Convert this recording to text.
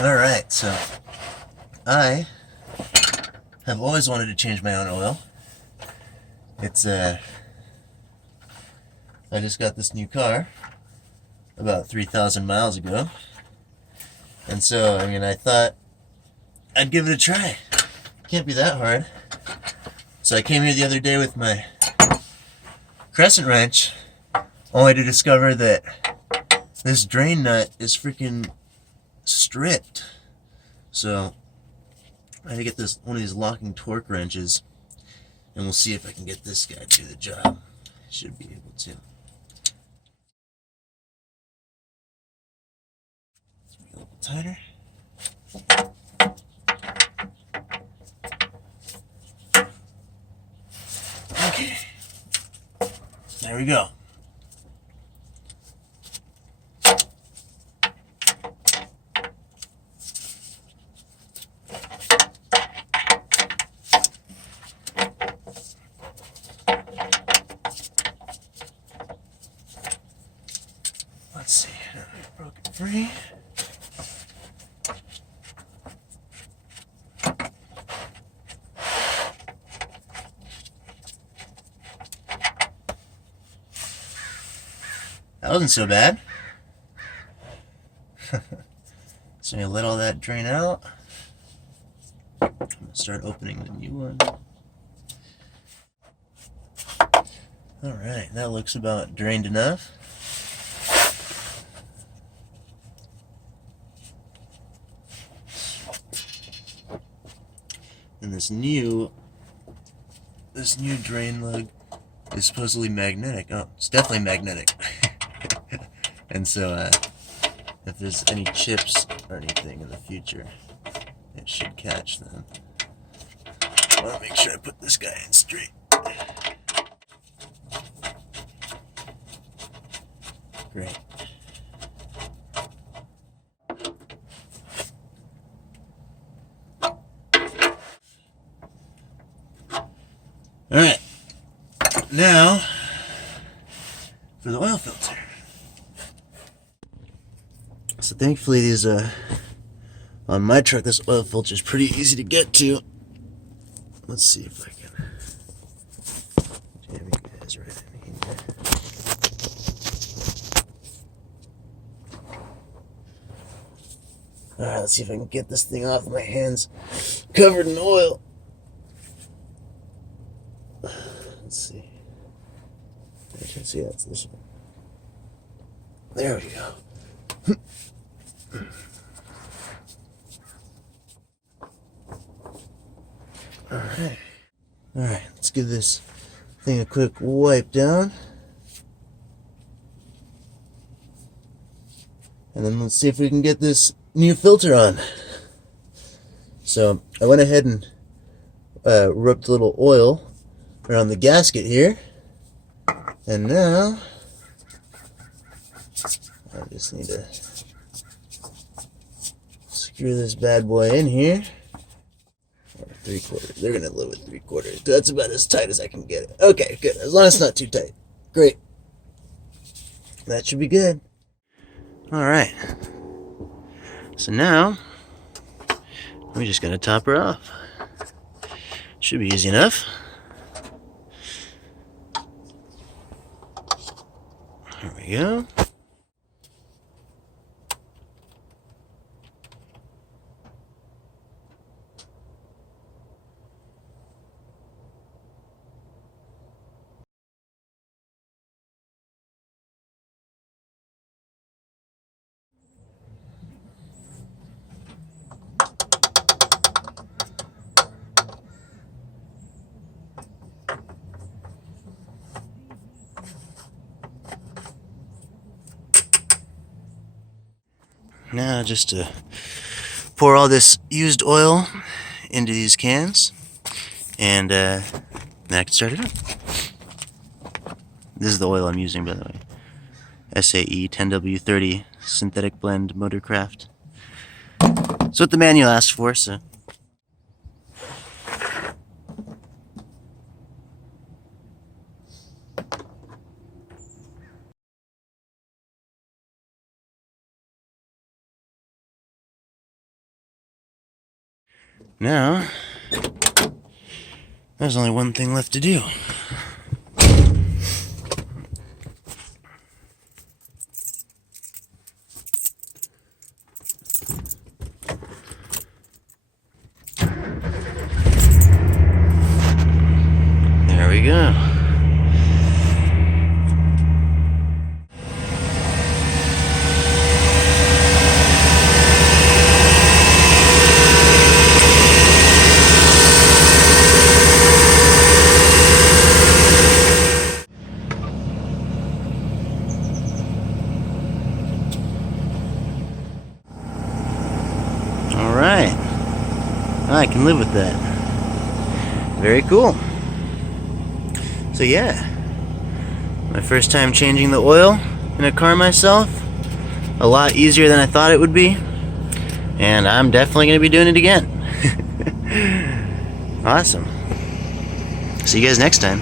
Alright, so I have always wanted to change my own oil. It's I just got this new car about 3,000 miles ago. And so, I thought I'd give it a try. Can't be that hard. So I came here the other day with my crescent wrench, only to discover that this drain nut is freaking stripped. So I had to get one of these locking torque wrenches, and we'll see if I can get this guy to do the job. Should be able to. A little tighter. Okay. There we go. Let's see. I broke it free. That wasn't so bad. So I'm gonna let all that drain out. I'm gonna start opening the new one. Alright, that looks about drained enough. And this new drain lug is supposedly magnetic. Oh, it's definitely magnetic. And so if there's any chips or anything in the future, it should catch them. I want to make sure I put this guy in straight. Great. Alright, now for the oil filter. So thankfully these, on my truck, this oil filter is pretty easy to get to. Let's see if I can jam you guys right in here. Alright, let's see if I can get this thing off my hands covered in oil. Let's see. I can see that's this one. There we go. Alright. Alright, let's give this thing a quick wipe down. And then let's see if we can get this new filter on. So I went ahead and rubbed a little oil around the gasket here. And now I just need to screw this bad boy in here. 3/4. They're gonna live with 3/4. That's about as tight as I can get it. Okay, good. As long as it's not too tight. Great. That should be good. Alright. So now we're just gonna top her off. Should be easy enough. There we go. Now just to pour all this used oil into these cans, and now I can start it up. This is the oil I'm using, by the way. SAE 10W30 synthetic blend motorcraft. That's what the manual asks for, so Now, there's only one thing left to do. There we go. Alright, I can live with that. Very cool. So yeah, my first time changing the oil in a car myself. A lot easier than I thought it would be. And I'm definitely going to be doing it again. Awesome. See you guys next time.